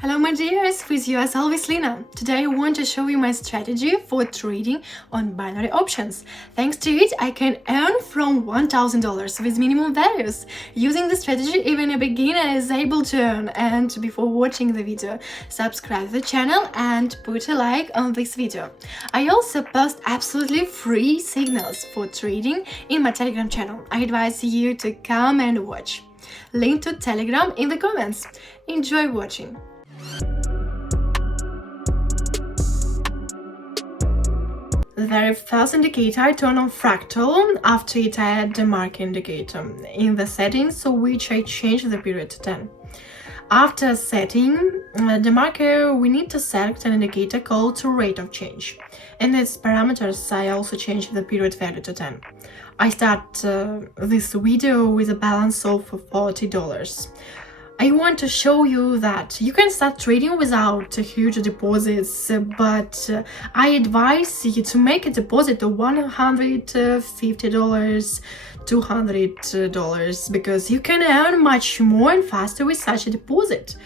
Hello my dears, with you as always Lina. Today I want to show you my strategy for trading on binary options. Thanks to it, I can earn from $1,000 with minimum values. Using this strategy, even a beginner is able to earn. And before watching the video, subscribe to the channel and put a like on this video. I also post absolutely free signals for trading in my Telegram channel. I advise you to come and watch. Link to Telegram in the comments. Enjoy watching. The very first indicator I turn on fractal, after it I add the mark indicator in the settings, which I change the period to 10. After setting the marker, we need to select an indicator called rate of change. In its parameters, I also change the period value to 10. I start this video with a balance of $40. I want to show you that you can start trading without huge deposits, but I advise you to make a deposit of $150, $200, because you can earn much more and faster with such a deposit.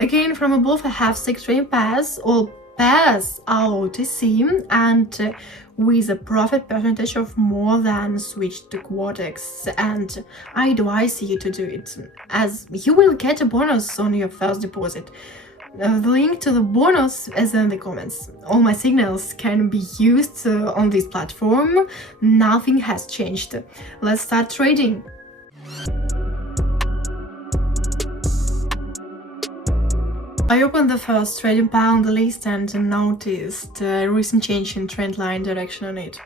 Again, from above I have 6 trading pairs. All pairs are OTC and with a profit percentage of more than switch to Quotex, and I advise you to do it, as you will get a bonus on your first deposit. The link to the bonus is in the comments. All my signals can be used on this platform. Nothing has changed. Let's start trading. I opened the first trading pair on the list and noticed a recent change in trend line direction on it.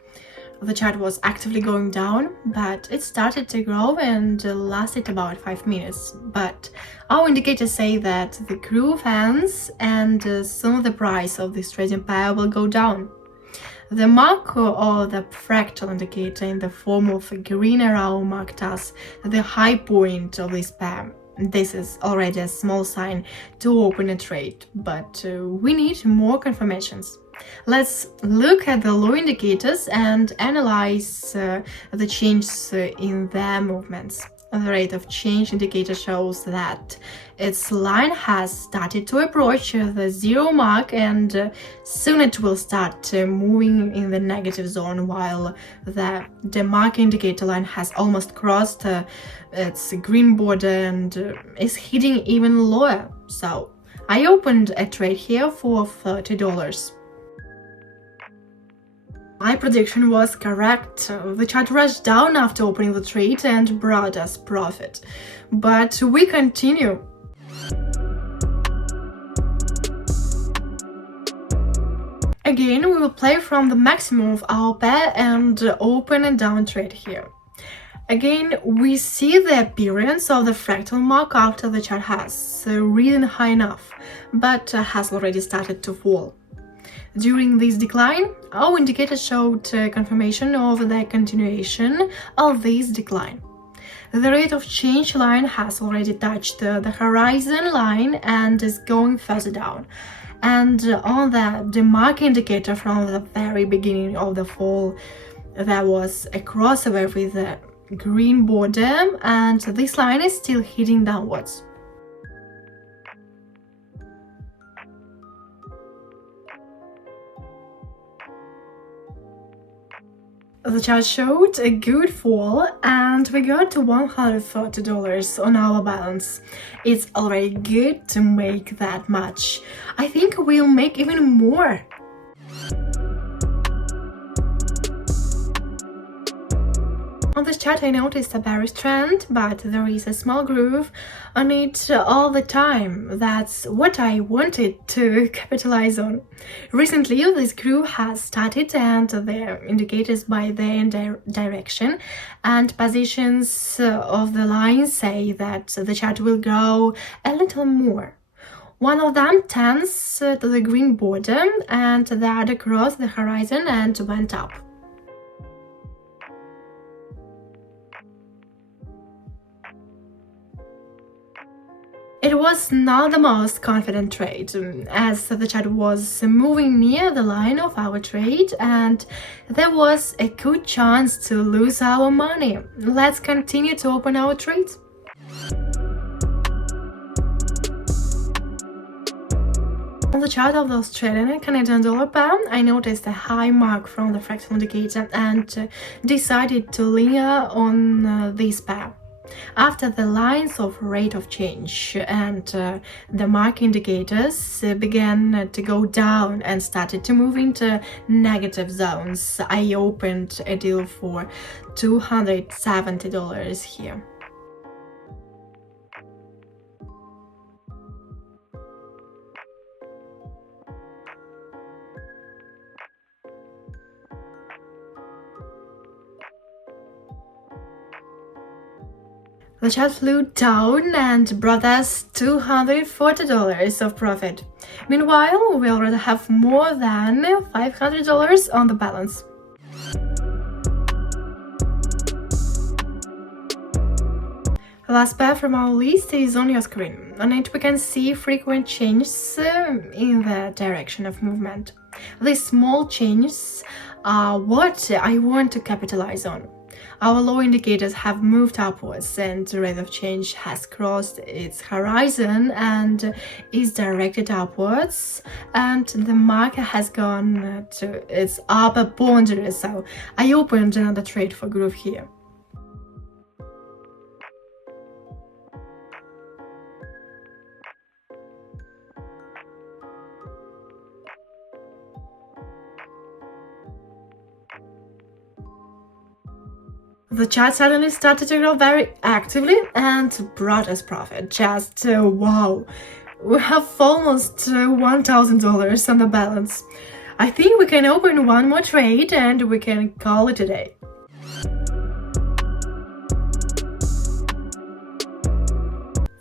The chart was actively going down, but it started to grow and lasted about 5 minutes. But our indicators say that the groove ends and soon the price of this trading pair will go down. The mark or the fractal indicator in the form of a green arrow marked us the high point of this pair. This is already a small sign to open a trade, but we need more confirmations. Let's look at the low indicators and analyze the changes in their movements. The rate of change indicator shows that its line has started to approach the zero mark, and soon it will start moving in the negative zone, while the mark indicator line has almost crossed its green border and is hitting even lower. So I opened a trade here for $30. My prediction was correct. The chart rushed down after opening the trade and brought us profit. But we continue. Again, we will play from the maximum of our pair and open a down trade here. Again, we see the appearance of the fractal mark after the chart has risen high enough, but has already started to fall. During this decline, our indicator showed confirmation of the continuation of this decline. The rate of change line has already touched the horizon line and is going further down. And on the mark indicator from the very beginning of the fall, there was a crossover with the green border, and this line is still heading downwards. The chart showed a good fall and we got to $130 on our balance. It's already good to make that much. I think we'll make even more. On this chart I noticed a bearish trend, but there is a small groove on it all the time. That's what I wanted to capitalize on. Recently this groove has started and the indicators by their direction and positions of the line say that the chart will go a little more. One of them tends to the green border and the other crossed the horizon and went up. It was not the most confident trade, as the chart was moving near the line of our trade and there was a good chance to lose our money. Let's continue to open our trades. On the chart of the Australian and Canadian dollar pair, I noticed a high mark from the fractal indicator and decided to linger on this pair. After the lines of rate of change and the mark indicators began to go down and started to move into negative zones, I opened a deal for $270 here. The chart flew down and brought us $240 of profit. Meanwhile, we already have more than $500 on the balance. The last pair from our list is on your screen. On it we can see frequent changes in the direction of movement. These small changes are what I want to capitalize on. Our low indicators have moved upwards and the rate of change has crossed its horizon and is directed upwards, and the market has gone to its upper boundary, so I opened another trade for growth here. The chart suddenly started to grow very actively and brought us profit. Just wow! We have almost $1,000 on the balance. I think we can open one more trade and we can call it a day.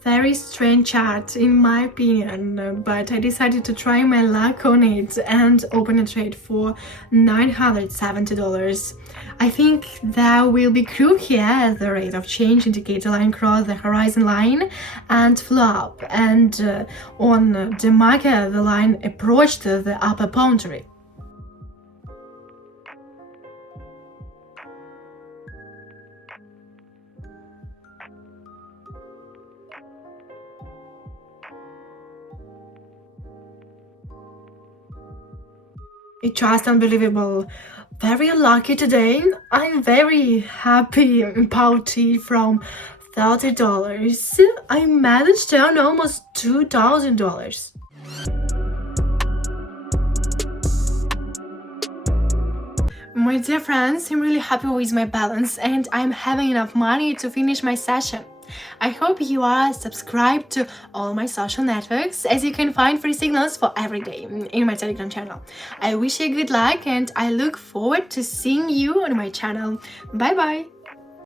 Very strange chart in my opinion, but I decided to try my luck on it and open a trade for $970. I think there will be crew here as the rate of change indicator line crossed the horizon line and flew up, and on the market the line approached the upper boundary. It's just unbelievable. Very lucky today. I'm very happy about it. From $30, I managed to earn almost $2,000. My dear friends, I'm really happy with my balance and I'm having enough money to finish my session. I hope you are subscribed to all my social networks, as you can find free signals for every day in my Telegram channel. I wish you good luck and I look forward to seeing you on my channel. Bye bye!